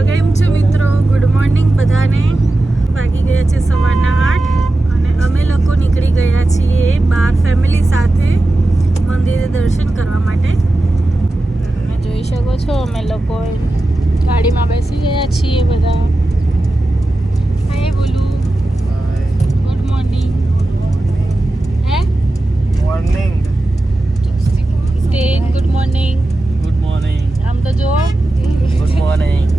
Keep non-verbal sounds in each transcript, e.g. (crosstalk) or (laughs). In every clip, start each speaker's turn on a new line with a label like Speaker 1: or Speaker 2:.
Speaker 1: તો કેમ છો મિત્રો? ગુડ મોર્નિંગ બધાને. વાગી ગયા છે સવારના આઠ અને અમે લોકો નીકળી ગયા છીએ બાર ફેમિલી સાથે મંદિરે દર્શન કરવા માટે. તમે જોઈ શકો છો અમે લોકો ગાડીમાં બેસી ગયા છીએ બધા. હાય બોલું. Good morning hey
Speaker 2: morning
Speaker 1: stay good morning
Speaker 2: good morning
Speaker 1: આમ તો જુઓ.
Speaker 2: ગુડ મોર્નિંગ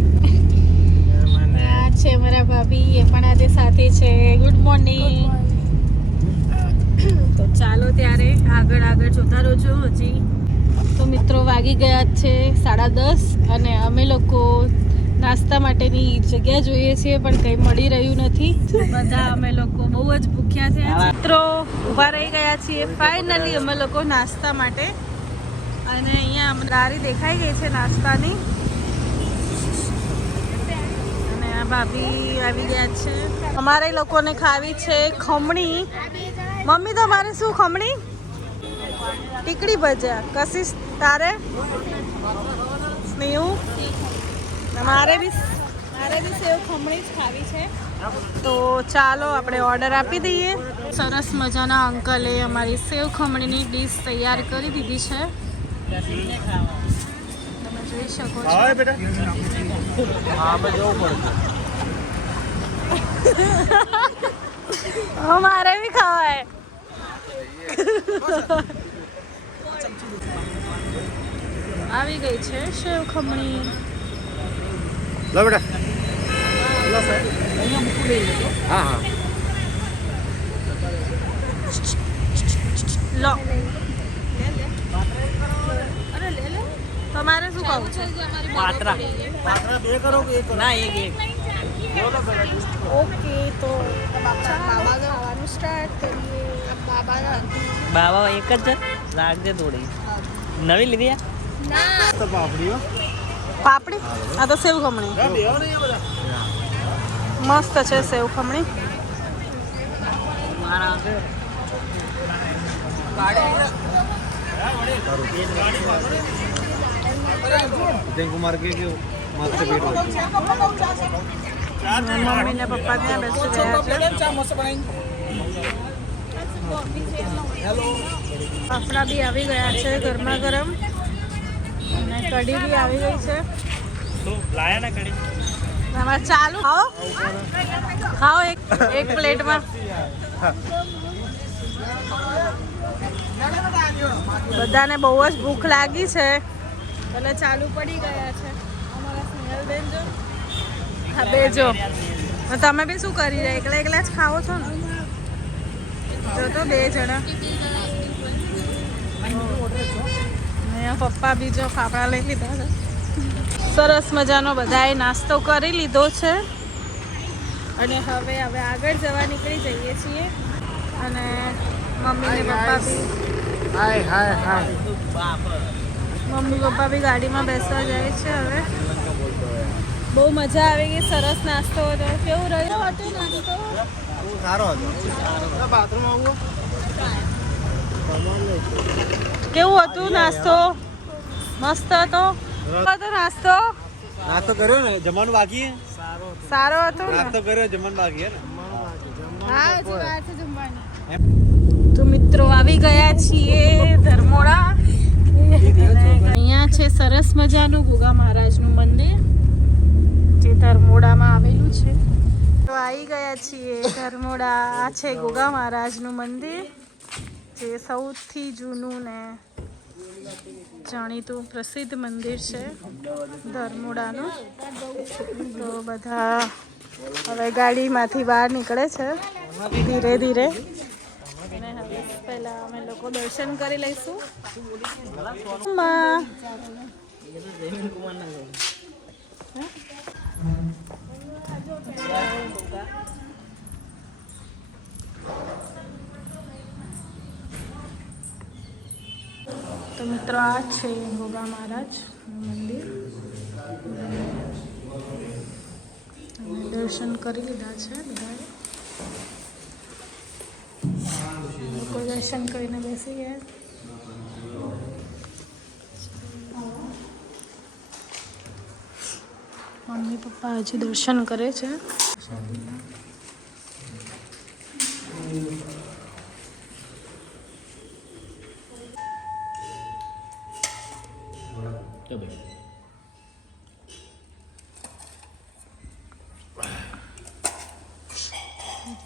Speaker 1: છે ભાભી એ પણ આજે સાથે છે. ગુડ મોર્નિંગ તો ચાલો ત્યારે આગળ આગળ જોતા રહેજો હજી. તો મિત્રો વાગી ગયા છે સાડા દસ અને અમે લોકો નાસ્તા માટેની જગ્યા જોઈએ છીએ પણ કંઈ મળી રહ્યું નથી. બધા અમે લોકો બહુ જ ભૂખ્યા છે. મિત્રો ઊભા રહી ગયા છીએ. ફાઇનલી અમે લોકો નાસ્તા માટે. અને અહીંયા લારી દેખાઈ ગઈ છે નાસ્તાની અને આ ભાભી આવી ગયા છે. અમારે લોકોને ખાવી છે ખમણી. મમ્મી, તમારે શું ખમણી? ટીકડી ભજીયા. કશી તારે? સ્નેહ? મારે બી મારે બી સેવ ખમણી જ ખાવી છે. તો ચાલો આપણે ઓર્ડર આપી દઈએ. સરસ મજાના અંકલે અમારી સેવ ખમણીની ડીશ તૈયાર કરી દીધી છે. તમે જોઈ શકો છો. અમારે બી ખાવાય. આવી ગઈ છે શેવ ખમણી.
Speaker 2: લો બેટા. હા હા.
Speaker 1: લો. તમારે શું ખાવું છે?
Speaker 2: પાત્રા પાત્રા બે કરો કે એક ના એક એક.
Speaker 1: ઓકે તો સ્ટાર્ટ કરીએ.
Speaker 3: બાબા એક જ રાખજે થોડી નવી લીધી આ?
Speaker 2: તો પાપડીઓ.
Speaker 1: પાપડી? આ તો સેવ ખમણી.
Speaker 2: ને
Speaker 1: મસ્ત છે સેવ ખમણી.
Speaker 2: વિજય કુમાર કે કે મસ્ત પેટ
Speaker 1: મમ્મી ને પપ્પા ત્યાં બેસી ગયા છે. ફાફડા બી આવી ગયા છે ગરમા ગરમ. અને કઢી બી આવી ગઈ છે. તમારે ચાલુ ખાઓ. ખાઓ એક એક પ્લેટમાં. બધાને બહુ જ ભૂખ લાગી છે. એટલે ચાલુ પડી ગયા છે. અમારા સ્નેહલબેન જો. હા બે જો તમે બી શું કરી રહ્યા? એકલા એકલા જ ખાઓ છો ને? જો તો બે જણા. અહીંયા પપ્પા બી જો ફાફડા લઈ લીધા છે. સરસ મજાનો બધાએ નાસ્તો કરી લીધો છે. અને હવે હવે આગળ જવા નીકળી જઈએ છીએ. અને મમ્મી ને પપ્પા બી
Speaker 2: હાય હાય હાય
Speaker 1: મમ્મી પપ્પા બી ગાડીમાં બેસવા જાય છે હવે. બહુ મજા આવી ગઈ સરસ નાસ્તો હતો. કેવું રહ્યો? હતો નાસ્તો?
Speaker 2: સારો હતો. બાથરૂમ આવું
Speaker 1: કેવું હતું નાસ્તો? મસ્ત હતો? હતો નાસ્તો?
Speaker 2: નાસ્તો કર્યો ને જમવાનું બાકી?
Speaker 1: સારો હતો.
Speaker 2: નાસ્તો કર્યો જમવાનું બાકી હે ને?
Speaker 1: તો મિત્રો આવી ગયા છીએ ધર્મોડા. અહીંયા છે સરસ મજાનું ગુગા મહારાજનું મંદિર. ધર્મોડામાં આવેલું છે. તો આવી ગયા છીએ ધર્મોડા. આ છે ગોગા મહારાજનું મંદિર, જે સૌથી જૂનું ને જાણીતું પ્રસિદ્ધ મંદિર છે ધર્મોડાનું. તો બધા હવે ગાડીમાંથી બહાર નીકળે છે ધીરે ધીરે. અને પહેલા અમે લોકો દર્શન કરી લઈશું. તો મિત્રો, આ છે ગોગા મહારાજ મંદિર. દર્શન કરી લીધા છે બધાએ. લોકો દર્શન કરીને બેસી ગયા. મમ્મી પપ્પા હજી દર્શન કરે છે.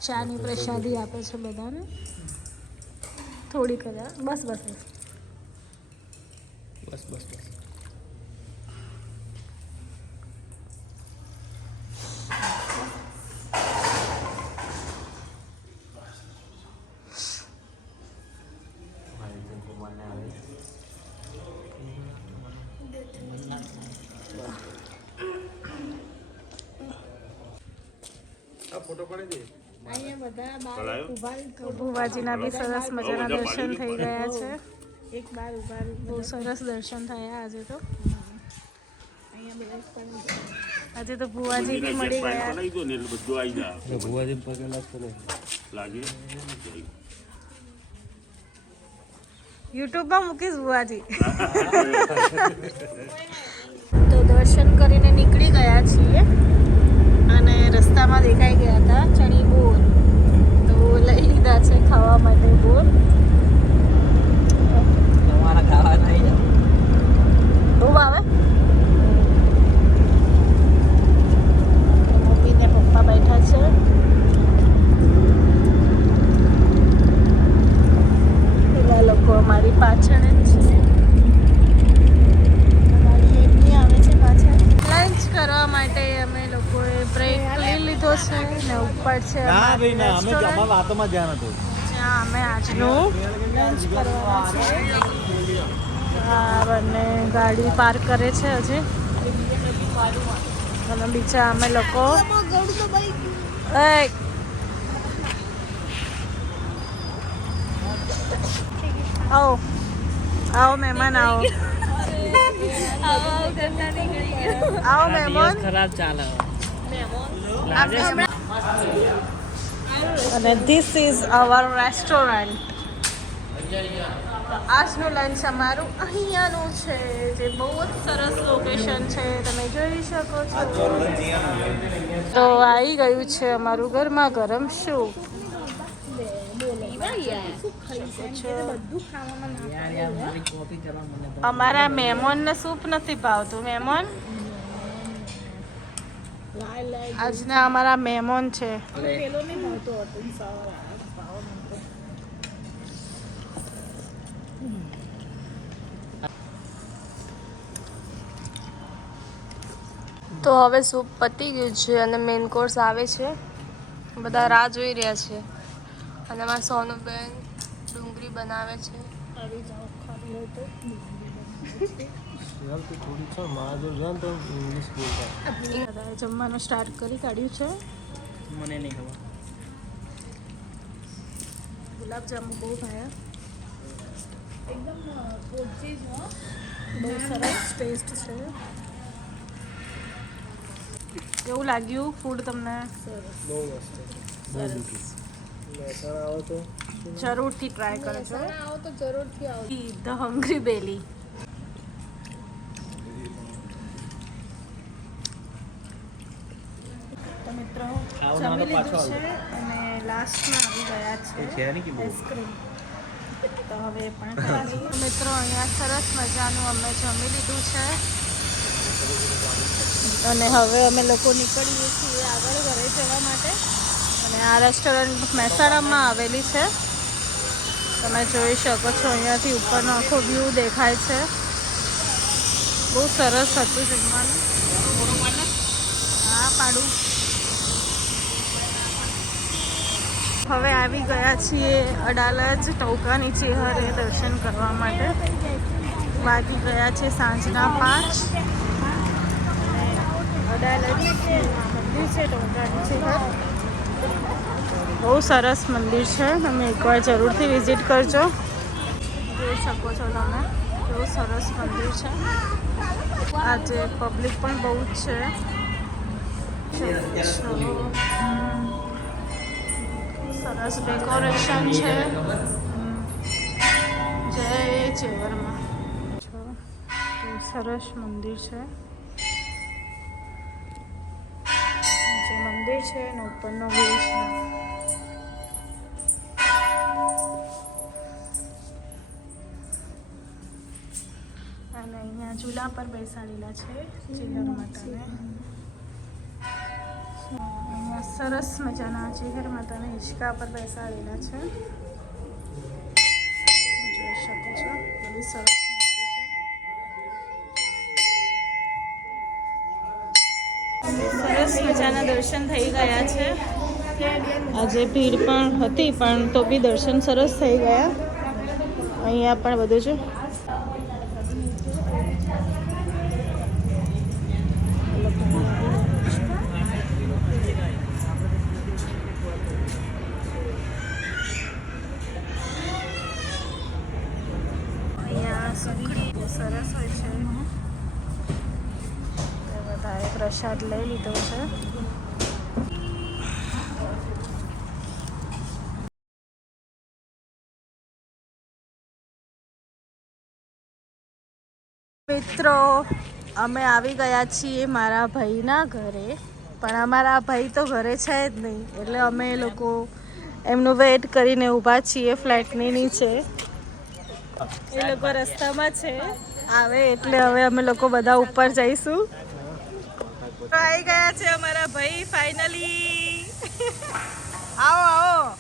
Speaker 1: ચાની પ્રસાદી આપે છે બધાને. થોડી કદાચ બસ બસ. બસ
Speaker 3: બસ બસ.
Speaker 1: ભુવાજીના બી સરસ મજાના દર્શન થઈ ગયા છે. એક બાર ઊભા બહુ સરસ દર્શન થયા આજે તો. આજે તો ભુવાજી બી મળી ગયા.
Speaker 2: ભુવાજી પગે લાગતો
Speaker 1: યુટ્યુબમાં મૂકીશ ભુવાજી. (laughs) તો દર્શન કરીને નીકળી ગયા છીએ અને રસ્તામાં દેખાઈ ગયા હતા ચણી બોર લઈ લીધા છે ખાવા માટે બોર
Speaker 3: તમારા ખાવા થઈ જાવ
Speaker 1: બહુ આવે મમ્મી ને પપ્પા બેઠા છે પેલા લોકો અમારી પાછળ જ છે અમારી બેબી આવે છે પાછળ લંચ કરવા માટે અમે લોકોએ બ્રેક લઈ લીધો છે ને ઉપર છે
Speaker 2: ના
Speaker 1: અમારું
Speaker 2: ભાઈ ના અમે વાતોમાં ધ્યાન હતું?
Speaker 1: અમે આજનું લંચ કરવાના છે આ બંને ગાડી પાર્ક કરે છે હજી. અને બીજા અમે લોકો! આવો. આવો મહેમાન આવો. આવો મહેમાન.
Speaker 3: ખરાબ ચાલે
Speaker 1: અને ધીસ ઇઝ અવર રેસ્ટોરન્ટ આજનું લંચ અમારું અહીંયાનું છે, જે બહુ જ સરસ લોકેશન છે, તમે જોઈ શકો છો. તો આવી ગયું છે અમારું ઘરમાં ગરમ
Speaker 3: શું
Speaker 1: અમારા મહેમાનને સૂપ નથી ભાવતું. મહેમાન આજના અમારા મહેમાન છે.
Speaker 4: તો હવે સૂપ પતી ગયું છે અને મેઇન કોર્સ આવે છે. બધા રાહ જોઈ રહ્યા છે. અને અમારા સોનુબેન ડુંગળી બનાવે છે.
Speaker 2: થોડી છે મારા જો તો ઇંગ્લિશ બોલતા.
Speaker 1: બધાએ જમવાનું સ્ટાર્ટ કરી કાઢ્યું છે.
Speaker 3: મને નહીં ખબર.
Speaker 1: ગુલાબજાંબુ બહુ ભાયા. બહુ સરસ ટેસ્ટ છે. કેવું લાગ્યું ફૂડ તમને?
Speaker 2: બહુ મસ્ત.
Speaker 1: જરૂરથી ટ્રાય કરજો.
Speaker 4: આવો તો જરૂરથી આવો.
Speaker 1: ધ હંગ્રી બેલી તો મિત્રો
Speaker 2: ખાવાનું
Speaker 1: જમી લીધું છે અને લાસ્ટમાં આવી ગયા છે આઈસ્ક્રીમ તો હવે પણ. મિત્રો અહીંયા સરસ મજાનું અમે જમી લીધું છે. અને હવે અમે લોકો નીકળીએ છીએ આગળ ઘરે જવા માટે. અને આ રેસ્ટોરન્ટ મહેસાણામાં આવેલી છે. તમે જોઈ શકો છો અહીંયાથી ઉપરનો આખો વ્યૂ દેખાય છે. બહુ સરસ હતું જમવાનું. હા પાડું. હવે આવી ગયા છીએ અડાલજ ટોકાની ચેહરે દર્શન કરવા માટે. વાગી ગયા છે સાંજના પાંચ. અડાલજ મંદિર છે, ટોકાની ચેહર. બહુ સરસ મંદિર છે. તમે એકવાર જરૂરથી વિઝિટ કરજો. જોઈ શકો છો તમે. બહુ સરસ મંદિર છે. આજે પબ્લિક પણ બહુ જ છે. સરસ ડેકોરેશન છે. જય ચેવરમાં સરસ મંદિર છે. જે મંદિર છે એનો ઉપરનો વ્યૂ છે. અને અહીંયા ચૂલા પર બેસાડેલા છે ચિહર માતાને સરસ મજાના ચિહર માતાને હિંચકા પર બેસાડેલા છે. જોઈ શકો છો. સરસ સરસ મજાના દર્શન થઈ ગયા છે. આજે ભીડ પણ હતી, પણ તો બી દર્શન સરસ થઈ ગયા. અહીંયા પણ બધું છે અહીંયા સુખડી સરસ હોય છે તો બધાએ પ્રસાદ લઈ લીધો છે. મિત્રો, અમે આવી ગયા છીએ મારા ભાઈના ઘરે, પણ અમારા ભાઈ તો ઘરે છે જ નહીં, એટલે અમે લોકો એમનું વેઇટ કરીને ઊભા છીએ ફ્લેટની નીચે. એ લોકો રસ્તામાં છે. આવે એટલે હવે અમે લોકો બધા ઉપર જઈશું. આવી ગયા છે અમારા ભાઈ ફાઇનલી આવો આવો.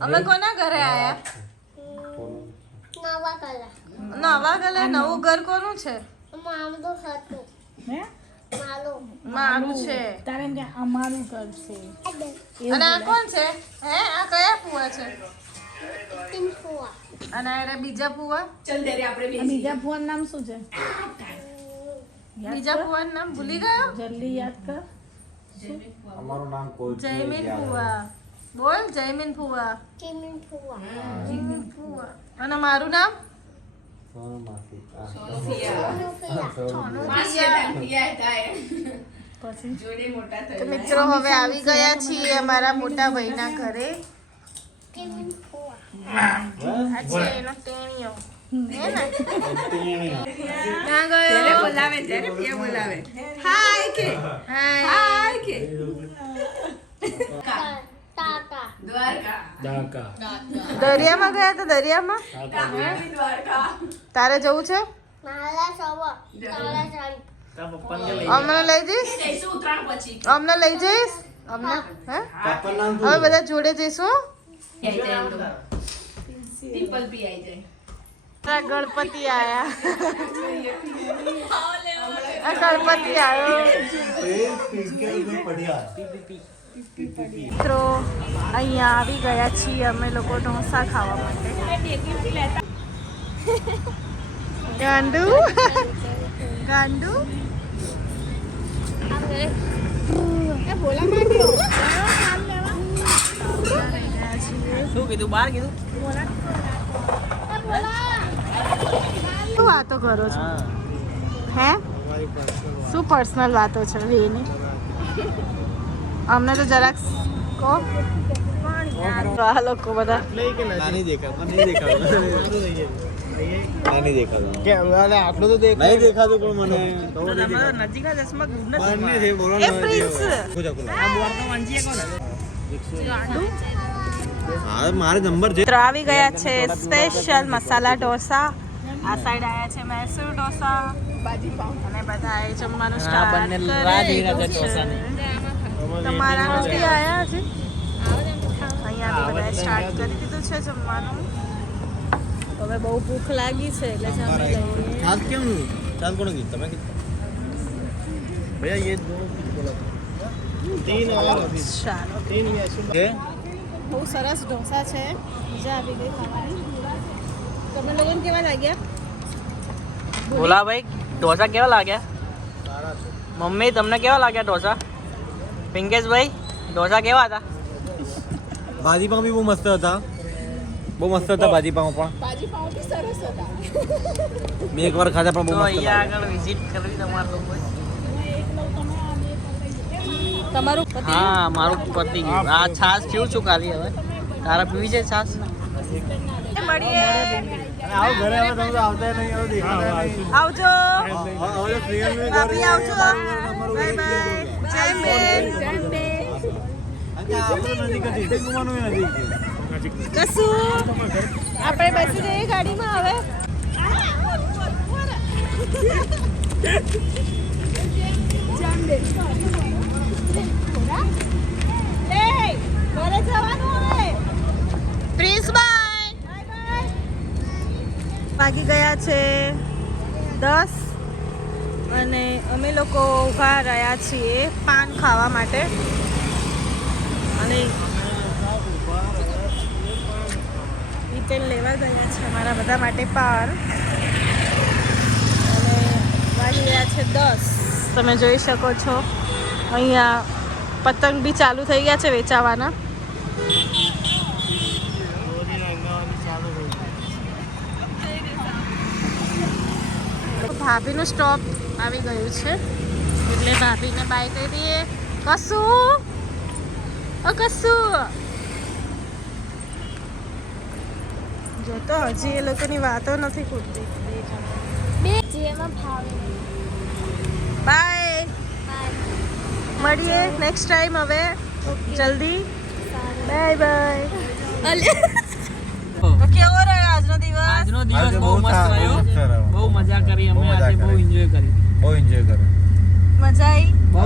Speaker 1: અમે કોના ઘરે આયા?
Speaker 5: નવા
Speaker 1: ગલે નવું ઘર કોનું છે? મારું છે.
Speaker 6: અમારું ઘર છે.
Speaker 1: અને આ કોણ છે? હે આ કયા પુવા છે? અને આ બીજા પુવા
Speaker 6: બીજા ફોન નામ શું છે?
Speaker 1: બીજા પુવાનું નામ ભૂલી ગયો?
Speaker 6: જલ્દી યાદ કર.
Speaker 2: અમારું નામ કોઈ
Speaker 1: જયમીન ફુવા. બોલ જયમીન ફુવા.
Speaker 5: જયમીન
Speaker 1: ફુવા. જયમીન ફુવા. અને મારું નામ? મિત્રો હવે આવી ગયા છીએ અમારા મોટા ભાઈના ઘરે. આ છે એનો ટેણીઓ ને ગયો
Speaker 3: બોલાવે ત્યારે ત્યાં બોલાવે.
Speaker 1: હાય કે
Speaker 5: ટાટા.
Speaker 1: દરિયામાં ગયા તો દરિયામાં? તારે જવું છે? અમને લઈ જઈશ? અમને લઈ જઈશ? અમને? હે? હવે બધા જોડે જઈશું? આ ગણપતિ આયા ગણપતિ આવ્યો મિત્રો અહીંયા આવી ગયા છીએ અમે લોકો ઢોસા ખાવા માટે ગાંડુ ગાંડુ
Speaker 3: શું કીધું? બાર કીધું?
Speaker 1: શું વાતો કરો છો? હે. શું પર્સનલ વાતો છે વેની? અમને તો જરાક કહો આ લોકો બધા
Speaker 2: નાની દેખાતું નહીં દેખાતું (laughs) નાની દેખાતું આટલું તો દેખાય નહીં દેખાતું પણ મને.
Speaker 3: નજીકના ચશ્મા ગુડ
Speaker 2: મને છે બોલો
Speaker 1: એ પ્રિન્સ.
Speaker 2: હા મારો નંબર છે.
Speaker 1: મિત્રો આવી ગયા છે સ્પેશિયલ મસાલા ઢોસા. આ સાઈડ આવ્યા છે મૈસૂર ઢોસા અને બધા એ જમવાનું
Speaker 3: હા,
Speaker 1: સ્ટાર્ટ
Speaker 3: બંને રાહ જોઈ રહ્યા છે ઢોસાની.
Speaker 1: તમારા નથી આયા છે અહીંયા બધાએ સ્ટાર્ટ કરી દીધું છે જમવાનું તો હવે બહુ ભૂખ લાગી છે એટલે જમી લઈએ
Speaker 2: સાત કેમ નહીં સાત કોણ કીધું તમે કીધું भैया ये दो बोला तीन और अभी
Speaker 1: ચાલો
Speaker 2: तीन में है
Speaker 1: બહુ સરસ ઢોસા છે મજા આવી ગઈ ખાવાની તમને લોકોને
Speaker 3: ભોલાભાઈ ઢોસા કેવા લાગ્યા? મમ્મી તમને કેવા લાગ્યા ઢોસા? પિંકેશભાઈ ઢોસા કેવા હતા?
Speaker 2: ભાજીપાઉં બી બહુ મસ્ત હતા. બહુ મસ્ત હતા ભાજીપાઉં પણ. ભાજીપાઉં એક વાર હતા. મેં ખાધા પણ બહુ
Speaker 3: અહીંયા આગળ વિઝિટ કરવી તમારે લોકો
Speaker 1: તમારું
Speaker 3: હા મારું પતિ ગયું. આ છાસ પીવું છું કાલી હવે. તારા પીવી છે છાસ
Speaker 1: મળીએ.
Speaker 2: આવો ઘરે હવે તમે આવતા નહીં હવે દેખાતા નહીં.
Speaker 1: આવજો.
Speaker 2: હવે ને
Speaker 1: આવજો. Bye bye. જય જય
Speaker 2: આપણે
Speaker 1: બેસી જઈએ ગાડીમાં હવે.
Speaker 4: પ્રિન્સ બાય
Speaker 1: વાગી ગયા છે દસ. અને અમે લોકો ઊભા રહ્યા છીએ પાન ખાવા માટે. અને રિટેલ લેવા ગયા છે અમારા બધા માટે પાન. અને વાગી ગયા છે દસ. તમે જોઈ શકો છો. અહીંયા પતંગ બી ચાલુ થઈ ગયા છે વેચાવાના. ભાભીનું સ્ટોપ આવી ગયું છે. એટલે ભાભીને બાય કહી દઈએ. કશું ઓ કશું જો તો હજી એ લોકોની વાતો નથી ખૂટતી.
Speaker 5: બે જેમાં ફાવે
Speaker 1: બાય મળીએ નેક્સ્ટ ટાઈમ હવે. જલ્દી. બાય બાય તો કેવો આજનો દિવસ?
Speaker 3: આજનો દિવસ બહુ મસ્ત રહ્યો.
Speaker 2: બહુ
Speaker 3: મજા કરી અમે આજે બહુ એન્જોય કરી.
Speaker 2: બહુ એન્જોય કરે.
Speaker 1: મજા આવી
Speaker 2: બહુ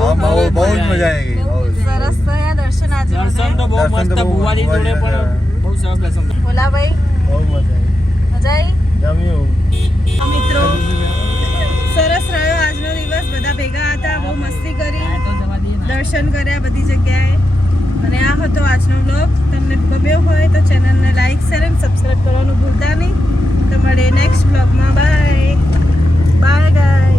Speaker 2: બહુ મજા આવી ગઈ બહુ જ.
Speaker 1: સરસ થયા દર્શન આજે
Speaker 3: દર્શન તો બહુ મસ્ત ભુવાજી જોડે પણ બહુ સરસ દર્શન થયા.
Speaker 1: ભોલાભાઈ?
Speaker 2: બહુ મજા આવી
Speaker 1: મજા આવી
Speaker 2: જમ્યું
Speaker 1: મિત્રો. સરસ રહ્યો આજનો દિવસ. બધા ભેગા હતા બહુ મસ્તી કરી. દર્શન કર્યા બધી જગ્યાએ. અને આ હતો આજનો બ્લોગ તમને ગમ્યો હોય તો ચેનલને લાઇક શેર અને સબસ્ક્રાઈબ કરવાનું ભૂલતા નહીં. તો મળે નેક્સ્ટ બ્લોગમાં બાય બાય ગાય